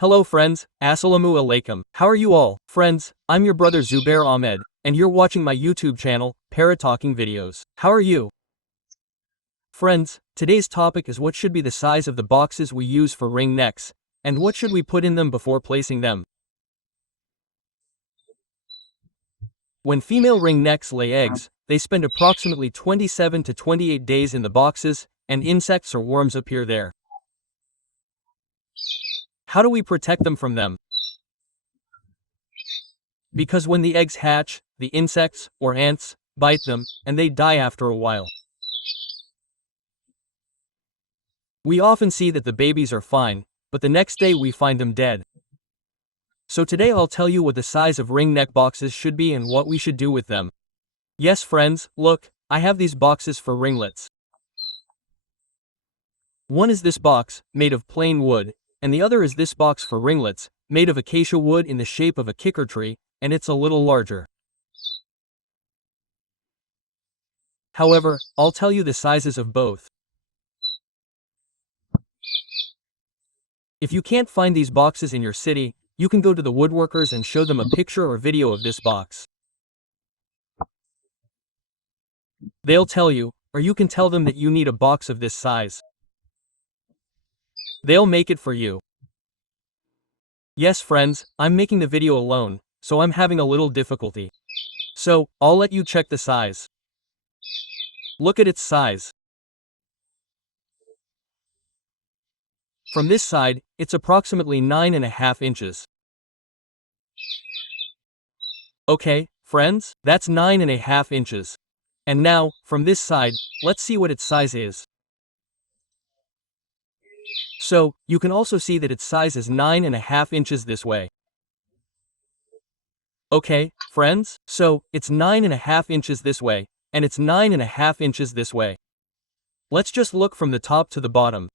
Hello friends, Assalamu alaikum. How are you all? Friends, I'm your brother Zubair Ahmed, and you're watching my YouTube channel, Parrot Talking Videos. How are you? Friends, today's topic is what should be the size of the boxes we use for ring necks, and what should we put in them before placing them. When female ring necks lay eggs, they spend approximately 27 to 28 days in the boxes, and insects or worms appear there. How do we protect them from them? Because when the eggs hatch, the insects, or ants, bite them, and they die after a while. We often see that the babies are fine, but the next day we find them dead. So today I'll tell you what the size of ring neck boxes should be and what we should do with them. Yes friends, look, I have these boxes for ringlets. One is this box, made of plain wood, and the other is this box for ringlets, made of acacia wood in the shape of a kicker tree, and it's a little larger. However, I'll tell you the sizes of both. If you can't find these boxes in your city, you can go to the woodworkers and show them a picture or video of this box. They'll tell you, or you can tell them that you need a box of this size. They'll make it for you. Yes friends, I'm making the video alone, so I'm having a little difficulty. So, I'll let you check the size. Look at its size. From this side, it's approximately 9.5 inches. Okay, friends, that's 9.5 inches. And now, from this side, let's see what its size is. So, you can also see that its size is 9.5 inches this way. Okay, friends, so, it's 9.5 inches this way, and it's 9.5 inches this way. Let's just look from the top to the bottom.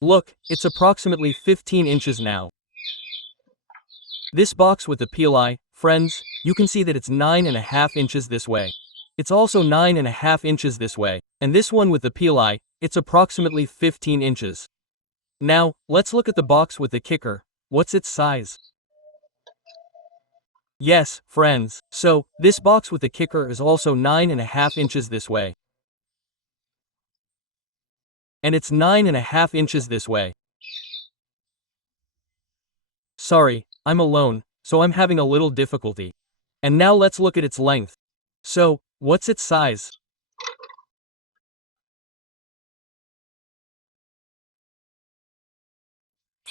Look, it's approximately 15 inches now. This box with the pehle, friends, you can see that it's 9.5 inches this way. It's also 9.5 inches this way, and this one with the pehle, it's approximately 15 inches. Now, let's look at the box with the kicker. What's its size? Yes, friends, so, this box with the kicker is also 9.5 inches this way. And it's 9.5 inches this way. Sorry, I'm alone, so I'm having a little difficulty. And now let's look at its length. So, what's its size?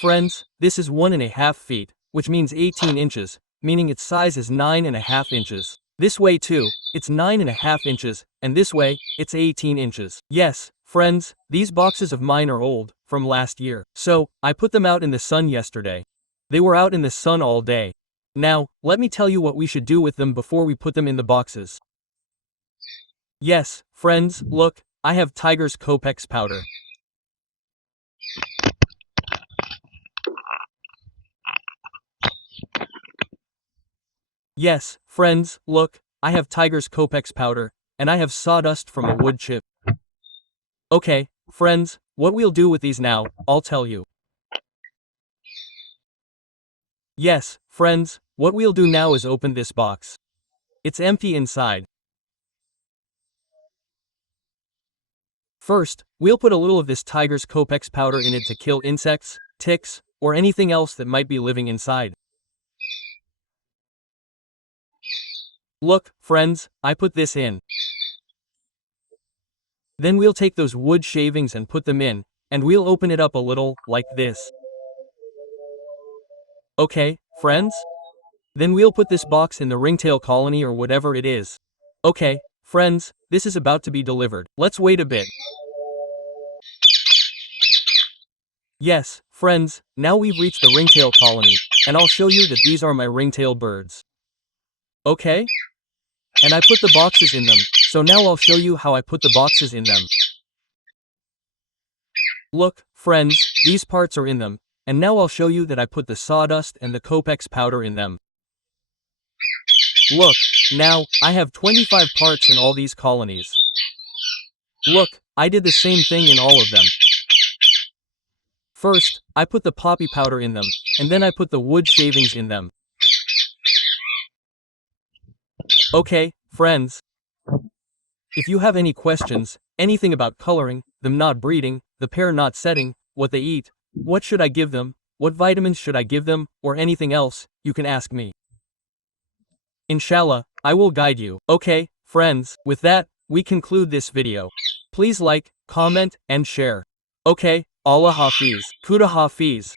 Friends, this is 1.5 feet, which means 18 inches, meaning its size is 9.5 inches. This way too, it's 9.5 inches, and this way, it's 18 inches. Yes, friends, these boxes of mine are old, from last year. So, I put them out in the sun yesterday. They were out in the sun all day. Now, let me tell you what we should do with them before we put them in the boxes. Yes, friends, look, I have Tiger's Copex powder. Yes, friends, look, I have Tiger's Copex powder, and I have sawdust from a wood chip. Okay, friends, what we'll do with these now, I'll tell you. Yes, friends, what we'll do now is open this box. It's empty inside. First, we'll put a little of this Tiger's Copex powder in it to kill insects, ticks, or anything else that might be living inside. Look, friends, I put this in. Then we'll take those wood shavings and put them in, and we'll open it up a little, like this. Okay, friends? Then we'll put this box in the ringtail colony or whatever it is. Okay, friends, this is about to be delivered. Let's wait a bit. Yes, friends, now we've reached the ringtail colony, and I'll show you that these are my ringtail birds. Okay? And I put the boxes in them, so now I'll show you how I put the boxes in them. Look, friends, these parts are in them, and now I'll show you that I put the sawdust and the Copex powder in them. Look, now, I have 25 parts in all these colonies. Look, I did the same thing in all of them. First, I put the poppy powder in them, and then I put the wood shavings in them. Okay, friends. If you have any questions, anything about coloring, them not breeding, the pair not setting, what they eat, what should I give them, what vitamins should I give them, or anything else, you can ask me. Inshallah, I will guide you. Okay, friends, with that, we conclude this video. Please like, comment, and share. Okay, Allah Hafiz. Kuda Hafiz.